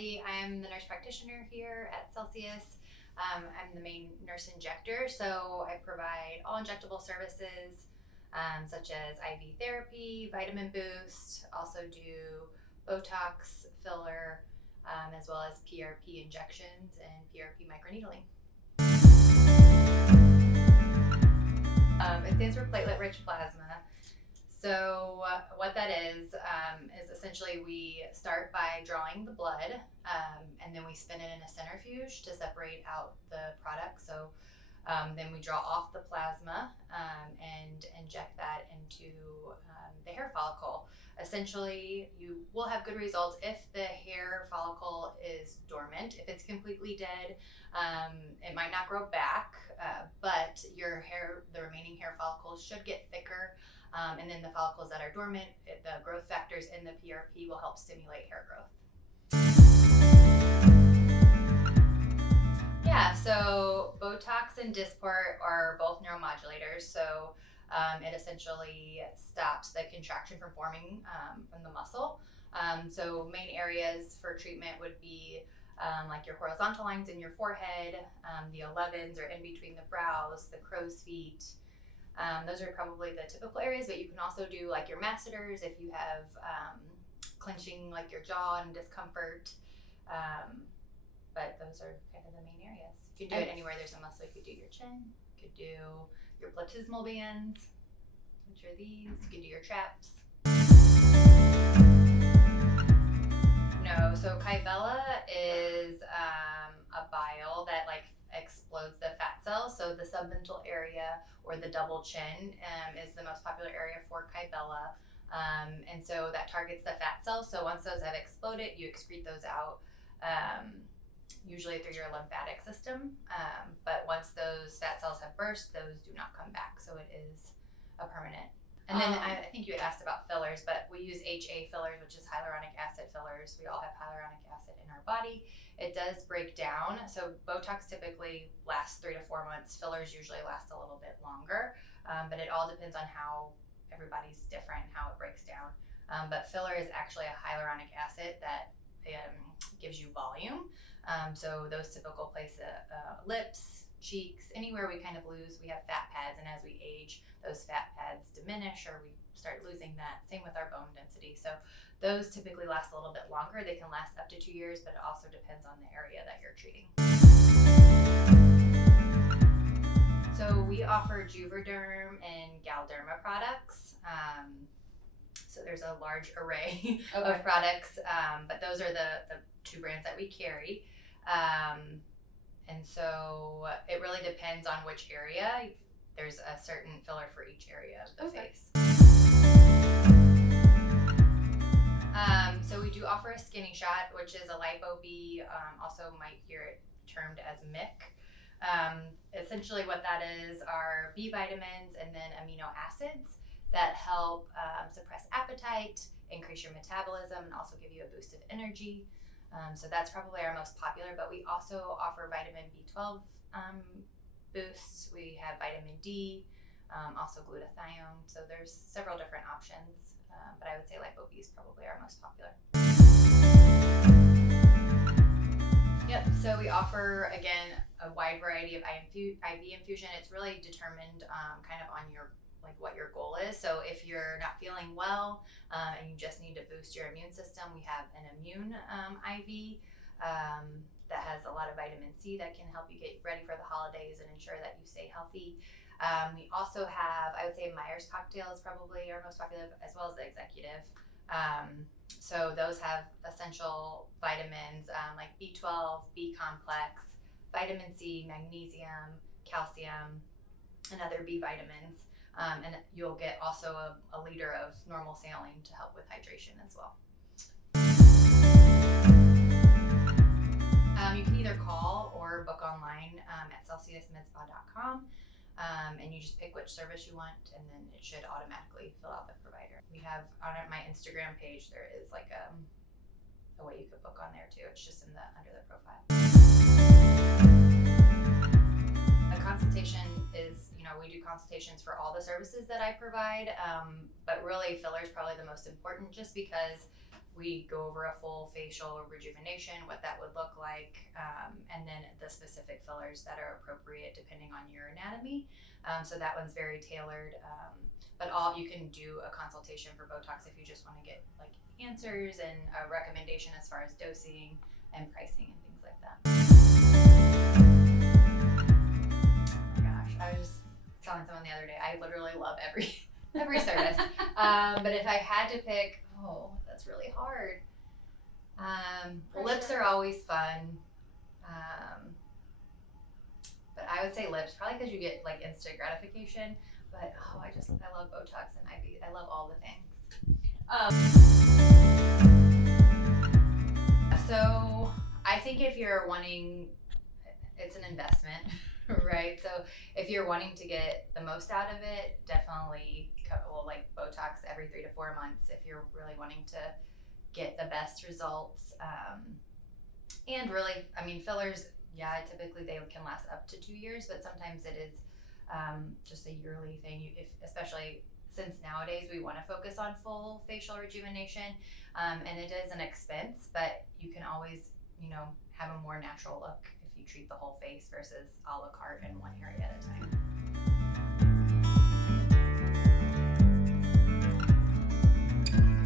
Kathy. I am the nurse practitioner here at Celsius. I'm the main nurse injector, so I provide all injectable services such as IV therapy, vitamin boost, also do Botox, filler, as well as PRP injections and PRP microneedling. It stands for platelet-rich plasma. So what that is essentially we start by drawing the blood, and then we spin it in a centrifuge to separate out the product. So then we draw off the plasma and inject that into the hair follicle. Essentially, you will have good results if the hair follicle is dormant. If it's completely dead, it might not grow back, but the remaining hair follicles should get thicker. And then the follicles that are dormant, the growth factors in the PRP will help stimulate hair growth. Yeah, so Botox and Dysport are both neuromodulators. So it essentially stops the contraction from forming from the muscle. So main areas for treatment would be like your horizontal lines in your forehead, the 11s or in between the brows, the crow's feet. Those are probably the typical areas, but you can also do like your masseters if you have clenching like your jaw and discomfort. But those are kind of the main areas. You can do it anywhere there's a muscle. You could do your chin, you could do your platysmal bands, which are these. You can do your traps. No, so Kybella is a bile that explodes the fat cells. So the submental area or the double chin is the most popular area for Kybella. And so that targets the fat cells. So once those have exploded, you excrete those out, usually through your lymphatic system. But once those fat cells have burst, those do not come back. So it is a permanent. And then I think you had asked about fillers, but we use HA fillers, which is hyaluronic acid fillers. We all have hyaluronic acid in our body. It does break down. So Botox typically lasts 3 to 4 months. Fillers usually last a little bit longer, but it all depends on how everybody's different, how it breaks down. But filler is actually a hyaluronic acid that gives you volume. So those typical places, lips, cheeks, anywhere we kind of lose, we have fat pads, and as we age, those fat pads diminish or we start losing that. Same with our bone density. So those typically last a little bit longer. They can last up to 2 years, but it also depends on the area that you're treating. So we offer Juvederm and Galderma products. So there's a large array of products, but those are the 2 brands that we carry. And so it really depends on which area. There's a certain filler for each area of the face. So we do offer a skinny shot, which is a lipo-B, also might hear it termed as MIC. Essentially what that is are B vitamins and then amino acids that help suppress appetite, increase your metabolism, and also give you a boost of energy. So that's probably our most popular, but we also offer vitamin B12 boosts. We have vitamin D, also glutathione. So there's several different options, but I would say lipo-B is probably our most popular. Yep, so we offer, again, a wide variety of IV infusion. It's really determined kind of on what your goal is. So if you're not feeling well and you just need to boost your immune system, we have an immune IV that has a lot of vitamin C that can help you get ready for the holidays and ensure that you stay healthy. We also have, I would say Myers cocktail is probably our most popular, as well as the executive. So those have essential vitamins like B12, B complex, vitamin C, magnesium, calcium, and other B vitamins. And you'll get also a liter of normal saline to help with hydration as well. You can either call or book online at celsiusmedspa.com, and you just pick which service you want, and then it should automatically fill out the provider. We have on my Instagram page, there is like a way you could book on there too. It's just under the profile. A consultation is, we do consultations for all the services that I provide, but really filler is probably the most important, just because we go over a full facial rejuvenation, what that would look like, and then the specific fillers that are appropriate depending on your anatomy. So that one's very tailored. But you can do a consultation for Botox if you just want to get like answers and a recommendation as far as dosing and pricing and things like that. Oh my gosh, I was just telling someone the other day, I literally love every service. But if I had to pick, that's really hard. Lips are always fun. But I would say lips, probably because you get like instant gratification. But I love Botox and IV. I love all the things. So I think if you're wanting, it's an investment, right? So if you're wanting to get the most out of it, definitely like Botox every 3 to 4 months if you're really wanting to get the best results. And really, I mean, fillers, typically they can last up to 2 years, but sometimes it is just a yearly thing. Especially since nowadays we want to focus on full facial rejuvenation, and it is an expense, but you can always, have a more natural look if you treat the whole face versus a la carte in one area at a time.